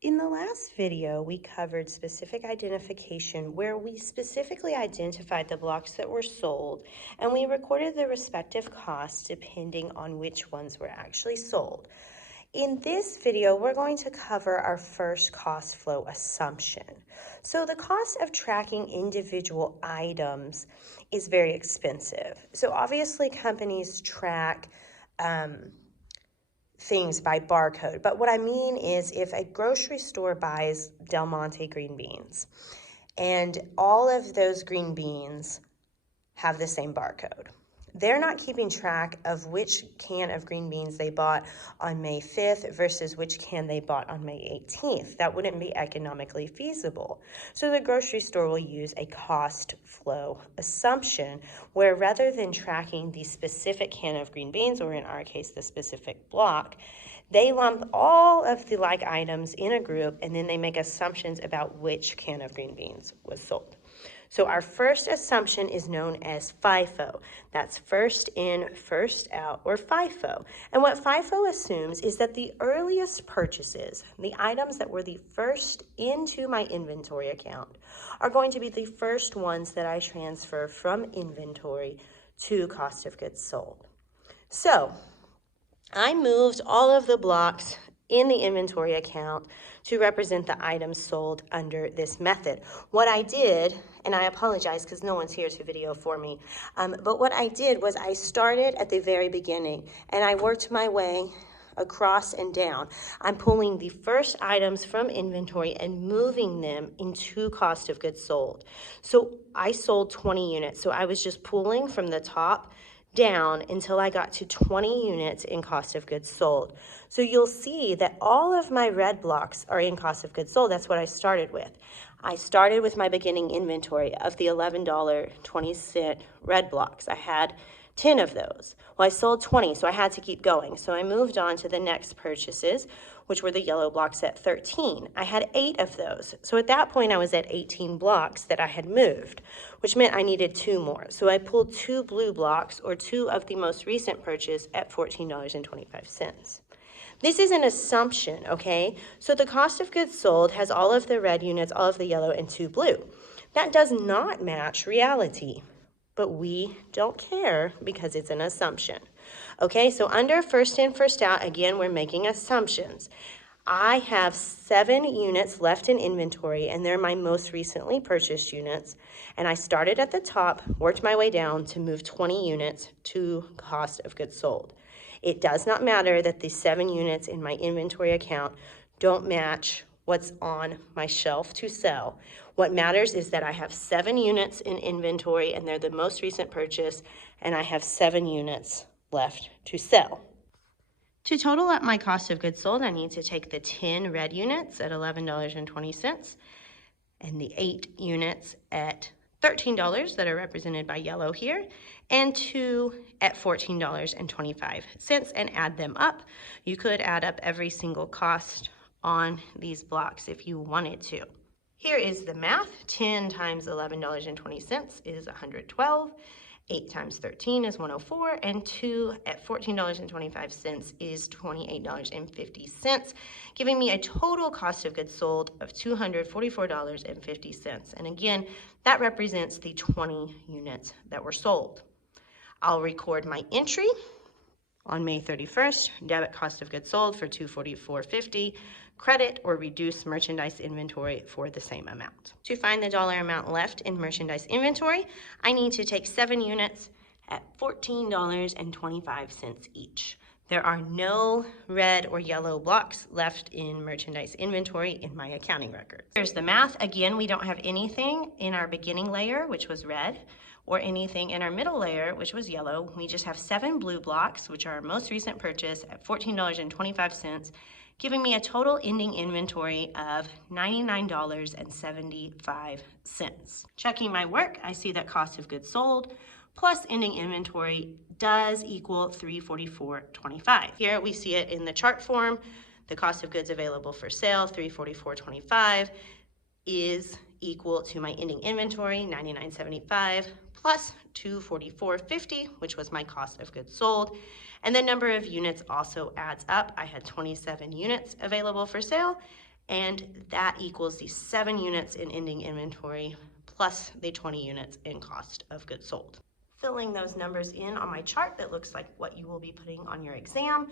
In the last video, we covered specific identification where we specifically identified the blocks that were sold and we recorded the respective costs depending on which ones were actually sold. In this video, we're going to cover our first cost flow assumption. So the cost of tracking individual items is very expensive. So obviously companies track things by barcode. But what I mean is if a grocery store buys Del Monte green beans and all of those green beans have the same barcode, they're not keeping track of which can of green beans they bought on May 5th versus which can they bought on May 18th. That wouldn't be economically feasible. So the grocery store will use a cost flow assumption where rather than tracking the specific can of green beans, or in our case, the specific block, they lump all of the like items in a group and then they make assumptions about which can of green beans was sold. So our first assumption is known as FIFO. That's first in, first out, or FIFO. And what FIFO assumes is that the earliest purchases, the items that were the first into my inventory account, are going to be the first ones that I transfer from inventory to cost of goods sold. So I moved all of the blocks in the inventory account to represent the items sold under this method. What I did, and I apologize because no one's here to video for me, but what I did was I started at the very beginning and I worked my way across and down. I'm pulling the first items from inventory and moving them into cost of goods sold. So I sold 20 units, so I was just pulling from the top down until I got to 20 units in cost of goods sold. So you'll see that all of my red blocks are in cost of goods sold. That's what I started with. I started with my beginning inventory of the $11.20 red blocks. I had 10 of those. Well, I sold 20, so I had to keep going. So I moved on to the next purchases, which were the yellow blocks at 13. I had 8 of those. So at that point, I was at 18 blocks that I had moved, which meant I needed 2 more. So I pulled 2 blue blocks, or 2 of the most recent purchase, at $14.25. This is an assumption, okay? So the cost of goods sold has all of the red units, all of the yellow, and 2 blue. That does not match reality, but we don't care because it's an assumption. Okay, so under first in, first out, again, we're making assumptions. I have 7 units left in inventory, and they're my most recently purchased units. And I started at the top, worked my way down to move 20 units to cost of goods sold. It does not matter that the 7 units in my inventory account don't match what's on my shelf to sell. What matters is that I have 7 units in inventory and they're the most recent purchase, and I have 7 units left to sell. To total up my cost of goods sold, I need to take the 10 red units at $11.20 and the 8 units at $13 that are represented by yellow here, and 2 at $14.25 and add them up. You could add up every single cost on these blocks if you wanted to. Here is the math. 10 times $11.20 is $112. 8 times 13 is $104, and 2 at $14.25 is $28.50, giving me a total cost of goods sold of $244.50. And again, that represents the 20 units that were sold. I'll record my entry on May 31st, debit cost of goods sold for $244.50, credit or reduce merchandise inventory for the same amount. To find the dollar amount left in merchandise inventory, I need to take 7 units at $14.25 each. There are no red or yellow blocks left in merchandise inventory in my accounting records. Here's the math. Again, we don't have anything in our beginning layer, which was red, or anything in our middle layer, which was yellow. We just have 7 blue blocks, which are our most recent purchase at $14.25, giving me a total ending inventory of $99.75. Checking my work, I see that cost of goods sold plus ending inventory does equal $344.25. Here we see it in the chart form. The cost of goods available for sale, $344.25, is equal to my ending inventory, $99.75, plus $244.50, which was my cost of goods sold. And the number of units also adds up. I had 27 units available for sale, And that equals the 7 units in ending inventory plus the 20 units in cost of goods sold. Filling those numbers in on my chart that looks like what you will be putting on your exam,